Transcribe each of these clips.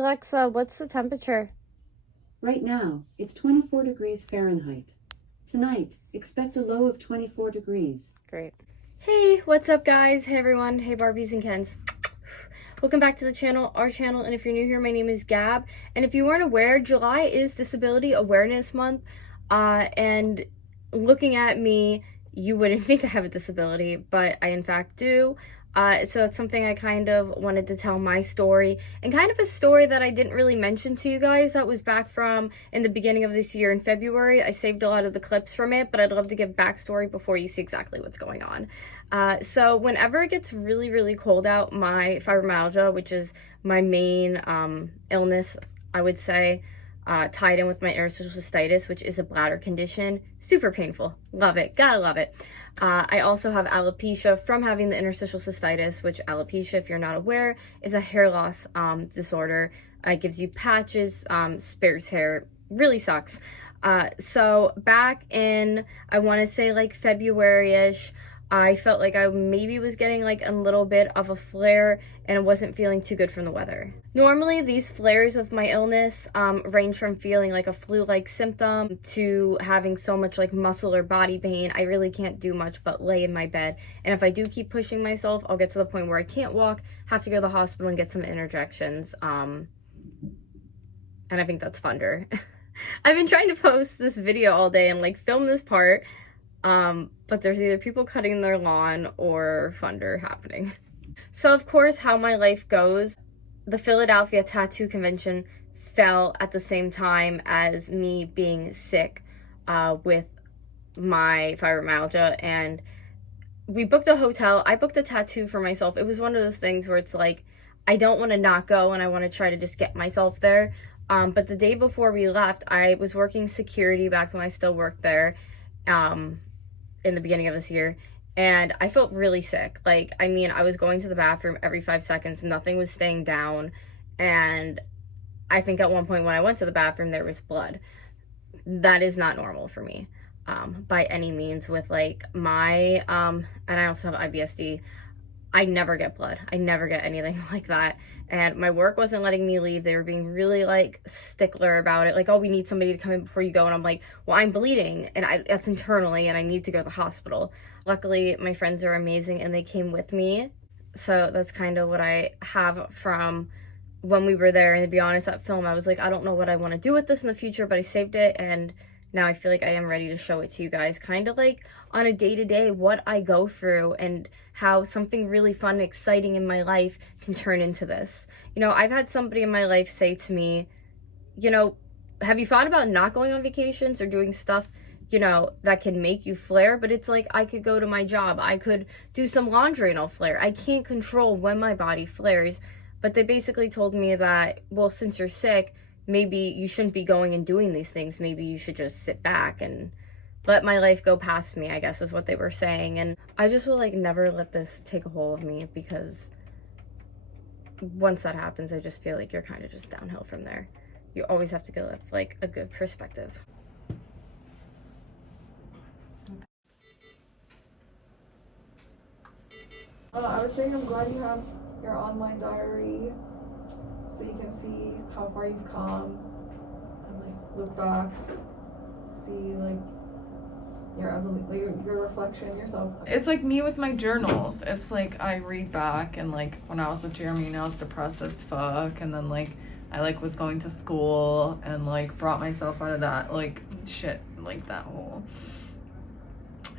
Alexa, what's the temperature? Right now, it's 24 degrees Fahrenheit. Tonight, expect a low of 24 degrees. Great. Hey, what's up guys? Hey everyone. Hey Barbies and Kens. Welcome back to the channel, our channel, and if you're new here, my name is Gab. And if you weren't aware, July is Disability Awareness Month, and looking at me, you wouldn't think I have a disability, but I in fact do. So it's something I kind of wanted to tell my story, and kind of a story that I didn't really mention to you guys that was back from in the beginning of this year in February. I saved a lot of the clips from it, but I'd love to give backstory before you see exactly what's going on. So whenever it gets really, really cold out, my fibromyalgia, which is my main illness, I would say, tied in with my interstitial cystitis, which is a bladder condition, super painful. Love it, gotta love it. I also have alopecia from having the interstitial cystitis, which alopecia, if you're not aware, is a hair loss disorder. It gives you patches, spares hair, really sucks. So back in, I want to say like February-ish, I felt like I maybe was getting like a little bit of a flare and I wasn't feeling too good from the weather. Normally these flares of my illness range from feeling like a flu-like symptom to having so much like muscle or body pain. I really can't do much but lay in my bed. And if I do keep pushing myself, I'll get to the point where I can't walk, have to go to the hospital and get some interjections. And I think that's funder. I've been trying to post this video all day and like film this part. But there's either people cutting their lawn or thunder happening. So of course, how my life goes, the Philadelphia Tattoo Convention fell at the same time as me being sick with my fibromyalgia, and we booked a hotel. I booked a tattoo for myself. It was one of those things where it's like, I don't want to not go and I want to try to just get myself there. But the day before we left, I was working security back when I still worked there. In the beginning of this year, and I felt really sick. Like, I mean, I was going to the bathroom every 5 seconds, nothing was staying down, and I think at one point when I went to the bathroom there was blood. That is not normal for me by any means. With like my and I also have IBSD, I never get blood. I never get anything like that. And my work wasn't letting me leave. They were being really like stickler about it. Like, oh, we need somebody to come in before you go. And I'm like, well, I'm bleeding and that's internally and I need to go to the hospital. Luckily, my friends are amazing and they came with me. So that's kind of what I have from when we were there. And to be honest, that film, I was like, I don't know what I want to do with this in the future, but I saved it. And now I feel like I am ready to show it to you guys, kind of like on a day-to-day what I go through and how something really fun and exciting in my life can turn into this. You know, I've had somebody in my life say to me, you know, have you thought about not going on vacations or doing stuff, you know, that can make you flare? But it's like, I could go to my job, I could do some laundry and I'll flare. I can't control when my body flares. But they basically told me that, well, since you're sick, maybe you shouldn't be going and doing these things. Maybe you should just sit back and let my life go past me, I guess is what they were saying. And I just will like never let this take a hold of me, because once that happens, I just feel like you're kind of just downhill from there. You always have to go with like a good perspective. I was saying I'm glad you have your online diary, so you can see how far you've come and like look back, see like your reflection yourself. It's like me with my journals. It's like I read back, and like when I was with Jeremy and I was depressed as fuck, and then like I like was going to school and like brought myself out of that like shit, like that hole.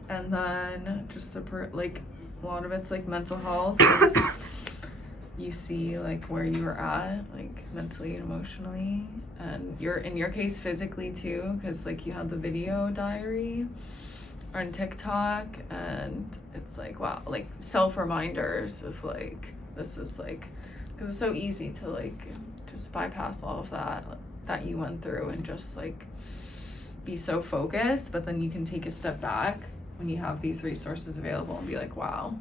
And then just like a lot of it's like mental health. You see like where you were at, like mentally and emotionally, and you're in your case physically too, because like you had the video diary on TikTok, and it's like, wow, like self reminders of like, this is like, because it's so easy to like just bypass all of that you went through and just like be so focused. But then you can take a step back when you have these resources available and be like, wow,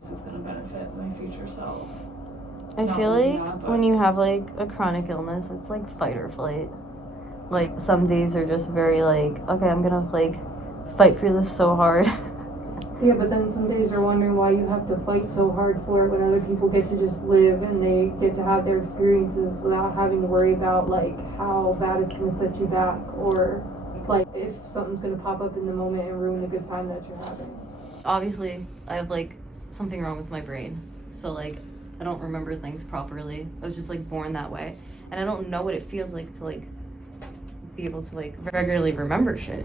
this is gonna benefit my future self. I feel like when you have like a chronic illness, it's like fight or flight. Like some days are just very like, okay, I'm gonna like fight through this so hard. Yeah, but then some days you're wondering why you have to fight so hard for it when other people get to just live and they get to have their experiences without having to worry about like how bad it's gonna set you back, or like if something's gonna pop up in the moment and ruin the good time that you're having. Obviously, I have like something wrong with my brain, so like I don't remember things properly. I was just like born that way, and I don't know what it feels like to like be able to like regularly remember shit.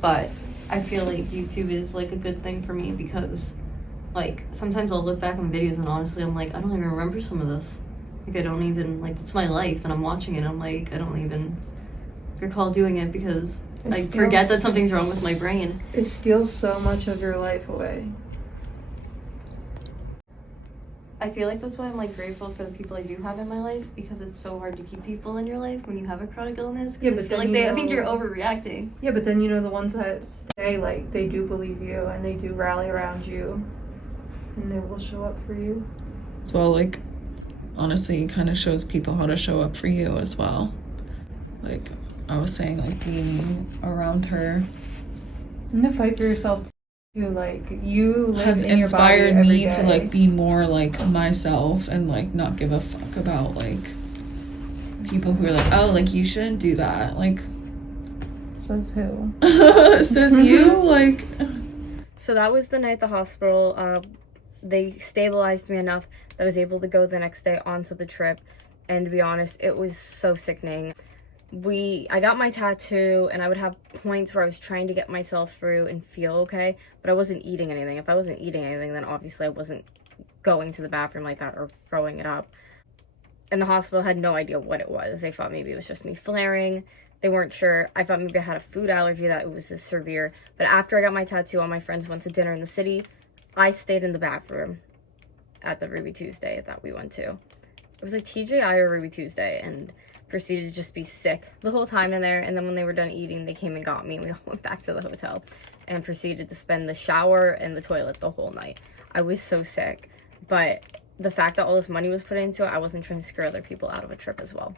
But I feel like YouTube is like a good thing for me because like sometimes I'll look back on videos and honestly I'm like, I don't even remember some of this. Like I don't even, like, it's my life and I'm watching it, I'm like, I don't even recall doing it because I forget that something's wrong with my brain. It steals so much of your life away. I feel like that's why I'm like grateful for the people I do have in my life, because it's so hard to keep people in your life when you have a chronic illness. Yeah, I but feel then like you I think know- you're overreacting. Yeah, but then you know the ones that stay, like they do believe you and they do rally around you and they will show up for you. So like, honestly, it kind of shows people how to show up for you as well. Like I was saying, like being around her And to fight for yourself too. Like you live has in your body inspired every me day. to like be more like myself and like not give a fuck about like people who are like, oh, like you shouldn't do that. Like, Says who? says you. Like, So that was the night at the hospital. They stabilized me enough that I was able to go the next day onto the trip, and to be honest, it was so sickening. I got my tattoo and I would have points where I was trying to get myself through and feel okay, but I wasn't eating anything. If I wasn't eating anything, then obviously I wasn't going to the bathroom like that or throwing it up. And the hospital had no idea what it was. They thought maybe it was just me flaring. They weren't sure. I thought maybe I had a food allergy, that it was this severe. But after I got my tattoo, all my friends went to dinner in the city. I stayed in the bathroom at the Ruby Tuesday that we went to. It was like TJI or Ruby Tuesday, and proceeded to just be sick the whole time in there. And then when they were done eating, they came and got me and we all went back to the hotel and proceeded to spend the shower and the toilet the whole night. I was so sick, but the fact that all this money was put into it, I wasn't trying to scare other people out of a trip as well.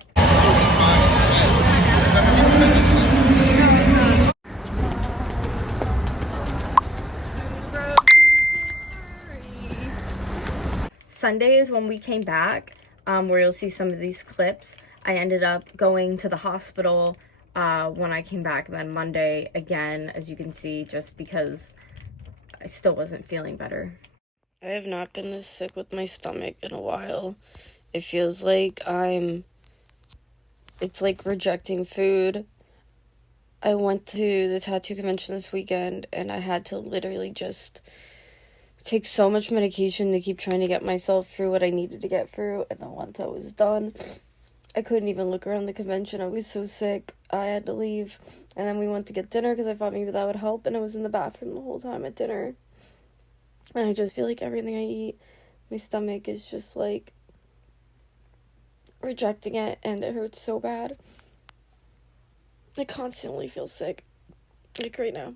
Sunday is when we came back, where you'll see some of these clips. I ended up going to the hospital when I came back, and then Monday again, as you can see, just because I still wasn't feeling better. I have not been this sick with my stomach in a while. It feels like it's like rejecting food. I went to the tattoo convention this weekend and I had to literally just take so much medication to keep trying to get myself through what I needed to get through. And then once I was done, I couldn't even look around the convention. I was so sick. I had to leave. And then we went to get dinner because I thought maybe that would help. And I was in the bathroom the whole time at dinner. And I just feel like everything I eat, my stomach is just like rejecting it. And it hurts so bad. I constantly feel sick. Like right now.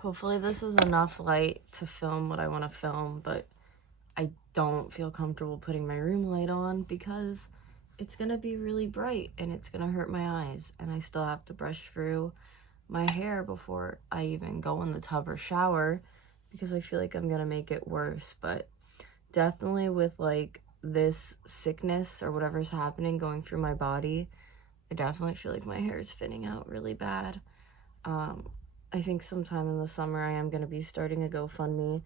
Hopefully this is enough light to film what I want to film, but I don't feel comfortable putting my room light on because it's going to be really bright and it's going to hurt my eyes, and I still have to brush through my hair before I even go in the tub or shower because I feel like I'm going to make it worse. But definitely with like this sickness or whatever's happening going through my body, I definitely feel like my hair is thinning out really bad. I think sometime in the summer I am going to be starting a GoFundMe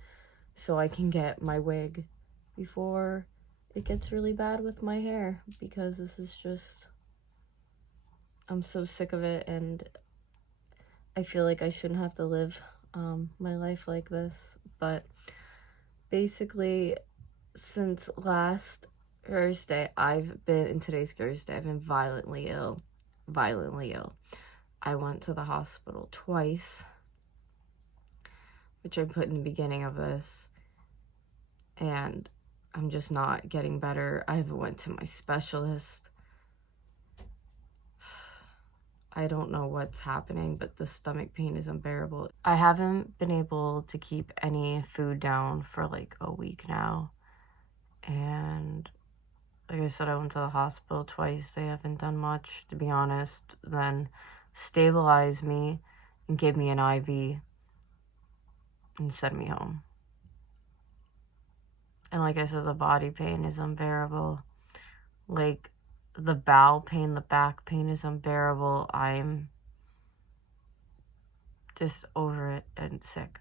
so I can get my wig before it gets really bad with my hair, because this is just, I'm so sick of it and I feel like I shouldn't have to live my life like this. But basically, since last Thursday, and today's Thursday, I've been violently ill. I went to the hospital twice, which I put in the beginning of this, and I'm just not getting better. I haven't went to my specialist. I don't know what's happening, but the stomach pain is unbearable. I haven't been able to keep any food down for like a week now. And like I said, I went to the hospital twice. They haven't done much, to be honest. Then stabilized me and gave me an IV and sent me home. And like I said, the body pain is unbearable. Like, the bowel pain, the back pain is unbearable. I'm just over it and sick.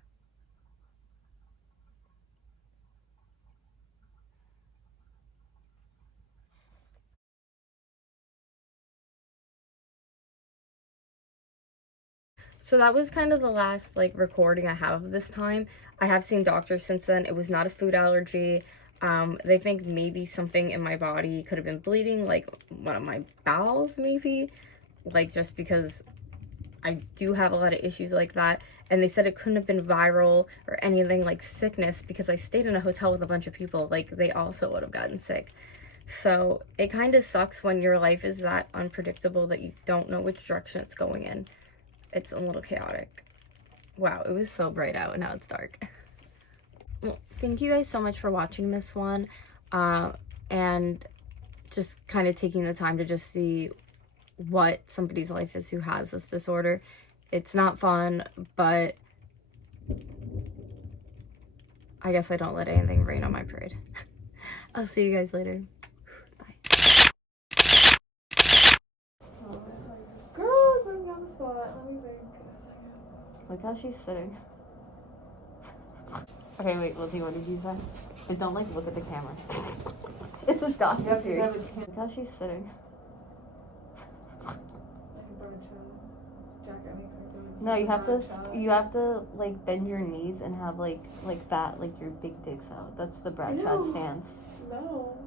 So that was kind of the last like recording I have of this time. I have seen doctors since then. It was not a food allergy. They think maybe something in my body could have been bleeding, like one of my bowels maybe, like just because I do have a lot of issues like that. And they said it couldn't have been viral or anything like sickness because I stayed in a hotel with a bunch of people. Like, they also would have gotten sick. So it kind of sucks when your life is that unpredictable that you don't know which direction it's going in. It's a little chaotic. Wow, it was so bright out and now it's dark. Well, thank you guys so much for watching this one, and just kind of taking the time to just see what somebody's life is who has this disorder. It's not fun, but I guess I don't let anything rain on my parade. I'll see you guys later. Bye. Girl, put me on the spot. Let me think a second. Look how she's sitting. Okay, wait, Lizzie, what did you say? And don't, like, look at the camera. It's a docu-series. Look how she's sitting. No, you have to, like, bend your knees and have, like that, like, your big dicks out. That's the Brad Chad stance. No.